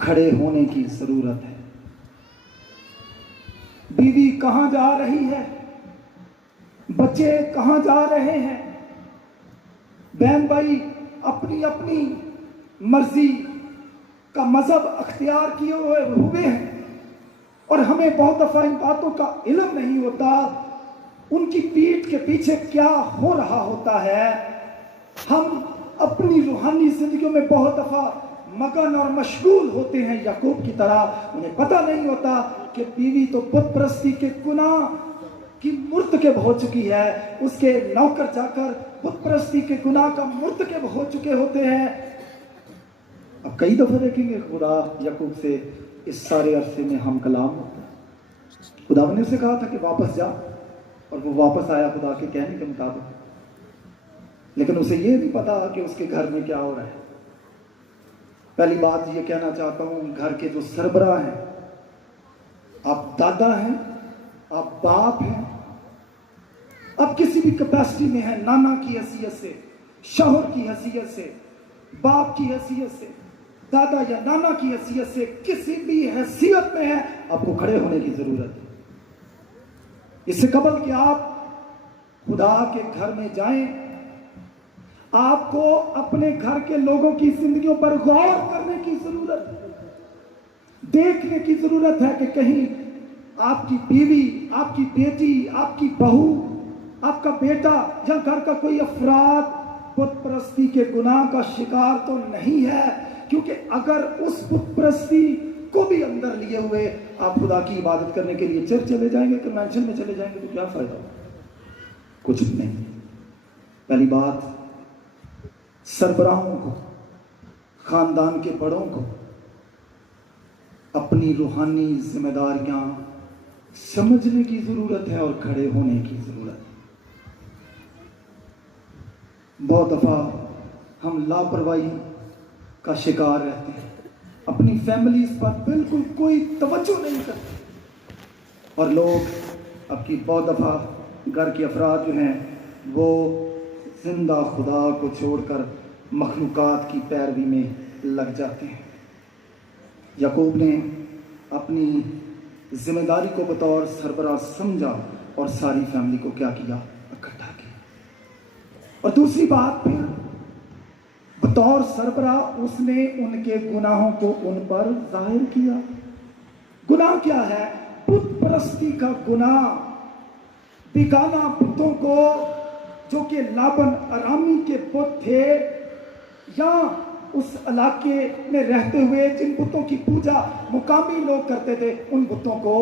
کھڑے ہونے کی ضرورت ہے۔ بیوی کہاں جا رہی ہے، بچے کہاں جا رہے ہیں، بہن بھائی اپنی اپنی مرضی کا مذہب اختیار کیے ہوئے ہیں، اور ہمیں بہت دفعہ ان باتوں کا علم نہیں ہوتا، ان کی پیٹھ کے پیچھے کیا ہو رہا ہوتا ہے۔ ہم اپنی روحانی زندگیوں میں بہت دفعہ مگن اور مشغول ہوتے ہیں یعقوب کی طرح، انہیں پتہ نہیں ہوتا کہ بیوی تو بت پرستی کے گناہ کی مرتکب ہو چکی ہے، اس کے نوکر جا کر بت پرستی کے گناہ کا مرتکب ہو چکے ہوتے ہیں۔ اب کئی دفعہ دیکھیں گے خدا یعقوب سے اس سارے عرصے میں ہم کلام ہوتا ہے۔ خدا نے اسے کہا تھا کہ واپس جا، اور وہ واپس آیا خدا کے کہنے کے مطابق، لیکن اسے یہ نہیں پتا کہ اس کے گھر میں کیا ہو رہا ہے۔ پہلی بات یہ کہنا چاہتا ہوں، گھر کے جو سربراہ ہیں، آپ دادا ہیں، آپ باپ ہیں، آپ کسی بھی کیپیسٹی میں ہیں، نانا کی حیثیت سے، شوہر کی حیثیت سے، باپ کی حیثیت سے، دادا یا نانا کی حیثیت سے، کسی بھی حیثیت میں ہے، آپ کو کھڑے ہونے کی ضرورت ہے۔ اس سے قبل کہ آپ خدا کے گھر میں جائیں، آپ کو اپنے گھر کے لوگوں کی زندگیوں پر غور کرنے کی ضرورت ہے، دیکھنے کی ضرورت ہے کہ کہیں آپ کی بیوی، آپ کی بیٹی، آپ کی بہو، آپ کا بیٹا یا گھر کا کوئی افراد بت پرستی کے گناہ کا شکار تو نہیں ہے، کیونکہ اگر اس بت پرستی کو بھی اندر لیے ہوئے آپ خدا کی عبادت کرنے کے لیے چرچ چلے جائیں گے، کنونشن میں چلے جائیں گے، تو کیا فائدہ ہوگا؟ کچھ بھی نہیں۔ پہلی بات، سربراہوں کو، خاندان کے بڑوں کو اپنی روحانی ذمہ داریاں سمجھنے کی ضرورت ہے اور کھڑے ہونے کی ضرورت ہے۔ بہت دفعہ ہم لاپرواہی کا شکار رہتے ہیں، اپنی فیملیز پر بالکل کوئی توجہ نہیں کرتے، اور لوگ اب کی بہت دفعہ گھر کے افراد جو ہیں وہ زندہ خدا کو چھوڑ کر مخلوقات کی پیروی میں لگ جاتے ہیں۔ یعقوب نے اپنی ذمہ داری کو بطور سربراہ سمجھا اور ساری فیملی کو کیا کیا؟ اکٹھا کیا۔ اور دوسری بات پھر بطور سربراہ اس نے ان کے گناہوں کو ان پر ظاہر کیا۔ گناہ کیا ہے؟ بت پرستی کا گناہ، بیگانہ بتوں کو جو کہ لابن ارامی کے بت تھے، یا اس علاقے میں رہتے ہوئے جن بتوں کی پوجا مقامی لوگ کرتے تھے، ان بتوں کو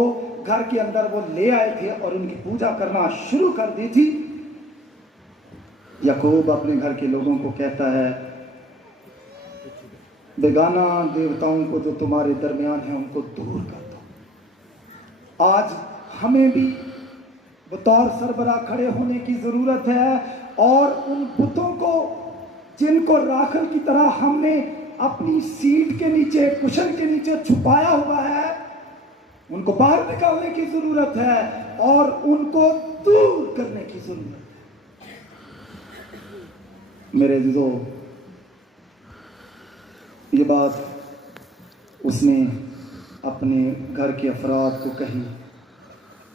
گھر کے اندر وہ لے آئے تھے اور ان کی پوجا کرنا شروع کر دی تھی۔ یعقوب اپنے گھر کے لوگوں کو کہتا ہے، بیگانہ دیوتاؤں کو جو تمہارے درمیان ہیں ان کو دور کر دو۔ آج ہمیں بھی بطور سربراہ کھڑے ہونے کی ضرورت ہے، اور ان بتوں کو جن کو راکھل کی طرح ہم نے اپنی سیٹ کے نیچے، کشن کے نیچے چھپایا ہوا ہے، ان کو باہر نکالنے کی ضرورت ہے اور ان کو دور کرنے کی ضرورت ہے۔ میرے عزیزو، یہ بات اس نے اپنے گھر کے افراد کو کہی،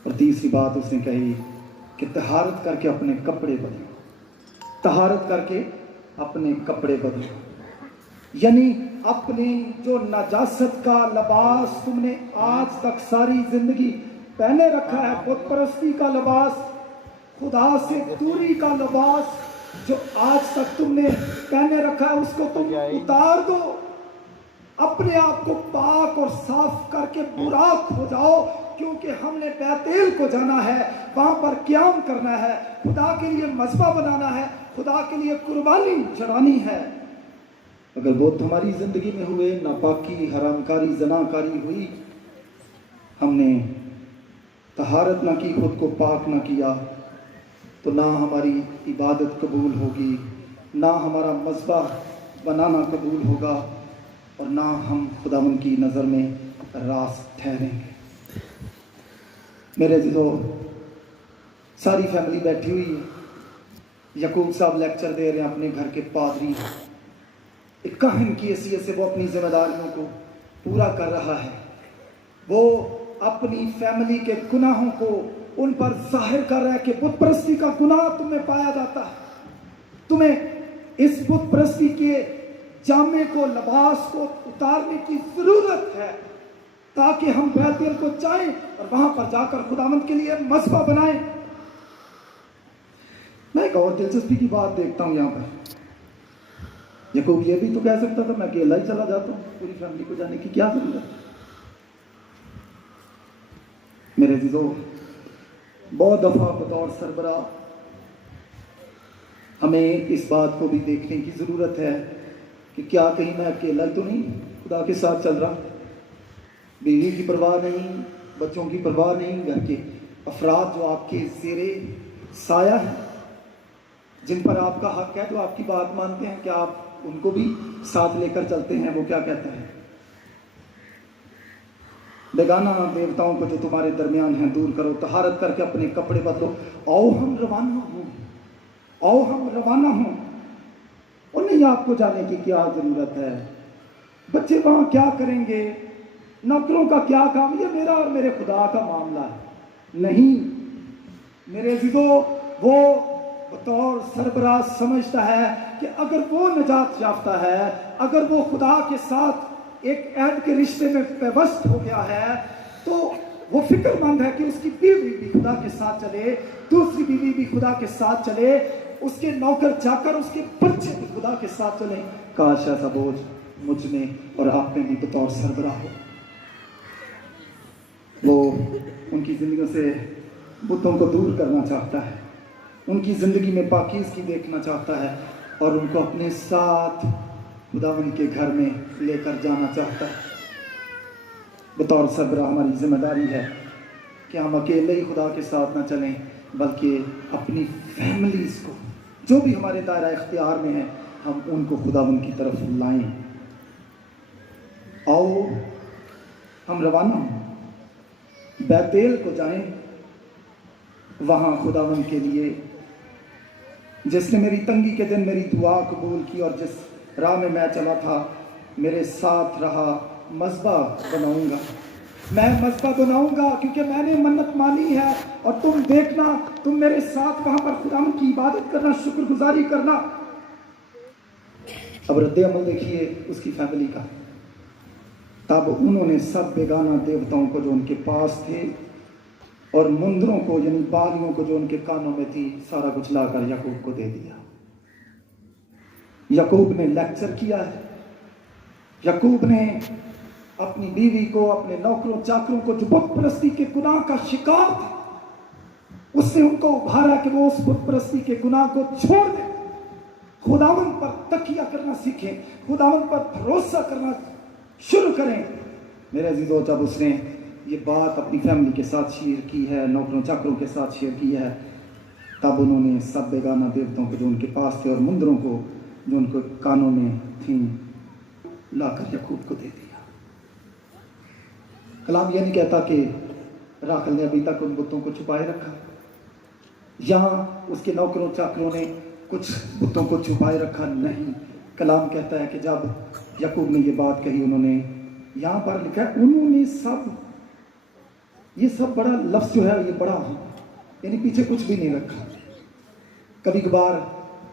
اور تیسری بات اس نے کہی کہ طہارت کر کے اپنے کپڑے بدلو، طہارت کر کے اپنے کپڑے بدلو، یعنی اپنی جو نجاست کا لباس تم نے آج تک ساری زندگی پہنے رکھا ہے، بت پرستی کا لباس، خدا سے دوری کا لباس جو آج تک تم نے پہنے رکھا ہے، اس کو تم اتار دو، اپنے آپ کو پاک اور صاف کر کے براق ہو جاؤ، کیونکہ ہم نے بیتیل کو جانا ہے، وہاں پر قیام کرنا ہے، خدا کے لیے مذبح بنانا ہے، خدا کے لیے قربانی چڑھانی ہے۔ اگر وہ ہماری زندگی میں ہوئے، ناپاکی، حرام کاری، زنا کاری ہوئی، ہم نے طہارت نہ کی، خود کو پاک نہ کیا، تو نہ ہماری عبادت قبول ہوگی، نہ ہمارا مذبح बनाना कबूल होगा और ना हम खुदावन की नज़र में रास ठहरेंगे। मेरे दिलो, सारी फैमिली बैठी हुई है। यकूब साहब लेक्चर दे रहे हैं, अपने घर के पादरी, एक काहिन की हैसियत से वो अपनी जिम्मेदारियों को पूरा कर रहा है। वो अपनी फैमिली के गुनाहों को उन पर जाहिर कर रहा है कि बुत परस्ती का गुनाह तुम्हें पाया जाता है, तुम्हें इस बुत परस्ती के जामे को, लिबास को उतारने की जरूरत है ताकि हम बैतुल को जाएं और वहां पर जाकर खुदावंद के लिए मज़बा बनाएं। मैं एक और दिलचस्पी की बात देखता हूं यहाँ पर। यकूब ये भी तो कह सकता था मैं अकेला ही चला जाता हूँ, पूरी फैमिली को जाने की क्या जरूरत है। मेरे अज़ीज़ों, बहुत दफा बतौर सरबरा हमें इस बात को भी देखने की जरूरत है कि क्या कहीं मैं अकेला तो नहीं खुदा के साथ चल रहा। बीवी की परवाह नहीं, बच्चों की परवाह नहीं, घर के अफराद जो आपके ज़ेरे साया है, जिन पर आपका हक है, जो आपकी बात मानते हैं, क्या आप उनको भी साथ लेकर चलते हैं? वो क्या कहता है, बेगाना देवताओं को जो तुम्हारे दरमियान हैं दूर करो, तहारत करके अपने कपड़े बदलो, आओ हम रवाना हों, आओ हम रवाना हों। और नहीं, आपको जाने की क्या जरूरत है? बच्चे वहां क्या करेंगे, नौकरों का क्या काम, ये मेरा और मेरे खुदा का मामला है। नहीं मेरे अज़ीज़ों, वो बतौर सरबराह समझता है कि अगर वो निजात याफ्ता है, अगर वो खुदा के साथ एक ऐद के रिश्ते में पेवस्त हो गया है, तो वो फिक्रमंद है कि उसकी बीवी भी खुदा के साथ चले, दूसरी बीवी भी खुदा के साथ चले, उसके नौकर जाकर उसके बच्चे भी खुदा के साथ चले। काश ऐसा बोझ मुझ में और आप में भी बतौर सरबराह हो। वो उनकी जिंदगी से बुतों को दूर करना चाहता है, उनकी जिंदगी में पाकीज़गी देखना चाहता है और उनको अपने साथ खुदावंद के घर में लेकर जाना चाहता है। बतौर सरबराह हमारी जिम्मेदारी है कि हम अकेले ही खुदा के साथ ना चलें, बल्कि अपनी फैमिलीज को, जो भी हमारे दायरा इख्तियार में है, हम उनको खुदावंद की तरफ लाएं। आओ हम रवाना हों, बैतुल को जाएं, वहां खुदावंद के लिए, जिसने मेरी तंगी के दिन मेरी दुआ कबूल की और जिस राह में मैं चला था मेरे साथ रहा, मज़बा बनाऊंगा, मैं मज़बा बनाऊंगा क्योंकि मैंने मन्नत मानी है। और तुम देखना, तुम मेरे साथ वहां पर खुदावंद की इबादत करना, शुक्रगुजारी करना। अब रद्द अमल देखिए उसकी फैमिली का। तब उन्होंने सब बेगाना देवताओं को जो उनके पास थे और मुंदरों को, यानी बालियों को जो उनके कानों में थी, सारा कुछ लाकर याकूब को दे दिया। याकूब ने लेक्चर किया है, याकूब ने अपनी बीवी को, अपने नौकरों चाकरों को जो बुत परस्ती के गुनाह का शिकार थे, उससे उनको उभारा कि वो उस बुत परस्ती के गुनाह को छोड़ दें, खुदावंद पर तकिया करना सीखें, खुदावंद पर भरोसा करना शुरू करें। मेरे अजीजों, जब उसने ये बात अपनी फैमिली के साथ शेयर की है, नौकरों चाकरों के साथ शेयर की है, तब उन्होंने सब बेगाना देवताओं को जो उनके पास थे और मुंदरों को जो उनको कानों में थी, लाकर याकूब को दे दिया। कलाम ये नहीं कहता कि राखल ने अभी तक उन बुतों को छुपाए रखा, यहाँ उसके नौकरों चाकरों ने कुछ बुतों को छुपाए रखा नहीं। कलाम कहता है कि जब याकूब ने ये बात कही, उन्होंने, यहाँ पर लिखा है उन्होंने सब, ये सब बड़ा लफ्ज़ जो है ये बड़ा है, यानी पीछे कुछ भी नहीं रखा। कभी कभार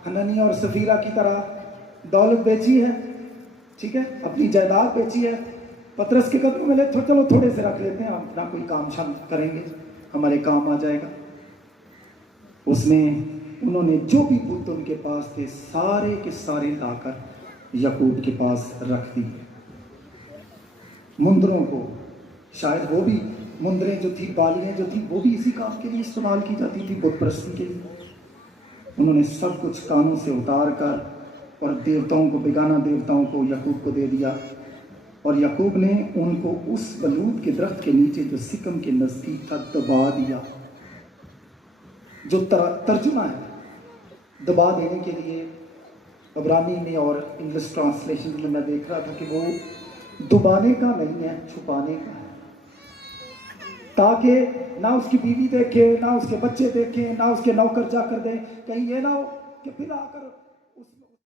हननिया और सफीरा की तरह दौलत बेची है, ठीक है, अपनी जायदाद बेची है, पतरस के कदमों में ले, चलो थोड़े से रख लेते हैं, हम अपना कोई काम शाम करेंगे, हमारे काम आ जाएगा। उसमें उन्होंने जो भी बुत उनके पास थे सारे के सारे लाकर याकूब के पास रख दिए। मुंदरों को, शायद वो भी मुंदरें जो थी, बालियां जो थी, वो भी इसी काम के लिए इस्तेमाल की जाती थी, बुत परस्ती के लिए। उन्होंने सब कुछ कानों से उतार कर और देवताओं को, बेगाना देवताओं को याकूब को दे दिया। और याकूब ने उनको उस बलूत के दरख्त के नीचे जो सिकम के नजदीक था दबा दिया। जो तर्जुमा है दबा देने के लिए, عبرانی میں اور انگلش ٹرانسلیشن میں دیکھ رہا تھا کہ وہ دبانے کا نہیں ہے، چھپانے کا ہے، تاکہ نہ اس کی بیوی دیکھے، نہ اس کے بچے دیکھیں، نہ اس کے نوکر جا کر دیں، کہیں یہ نہ ہو کہ پھر آ کر اس